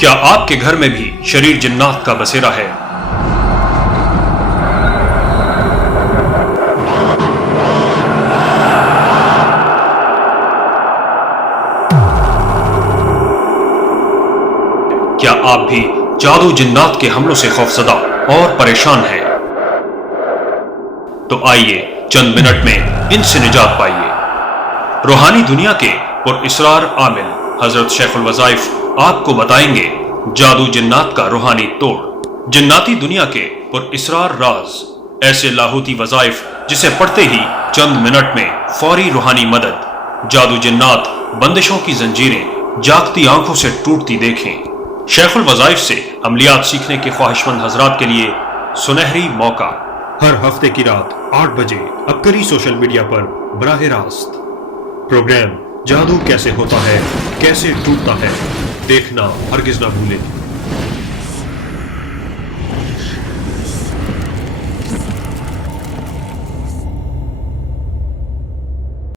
کیا آپ کے گھر میں بھی شریر جنات کا بسیرا ہے؟ کیا آپ بھی جادو جنات کے حملوں سے خوفزدہ اور پریشان ہیں؟ تو آئیے چند منٹ میں ان سے نجات پائیے۔ روحانی دنیا کے پر اسرار عامل حضرت شیخ الوظائف آپ کو بتائیں گے جادو جنات کا روحانی توڑ، جناتی دنیا کے پر اسرار راز، ایسے لاہوتی وظائف جسے پڑھتے ہی چند منٹ میں فوری روحانی مدد، جادو جنات بندشوں کی زنجیریں جاگتی آنکھوں سے ٹوٹتی دیکھیں۔ شیخ الوظائف سے عملیات سیکھنے کے خواہش مند حضرات کے لیے سنہری موقع، ہر ہفتے کی رات 8 بجے ابکری سوشل میڈیا پر براہ راست پروگرام جادو کیسے ہوتا ہے، کیسے ٹوٹتا ہے، دیکھنا ہرگز نہ بھولیں۔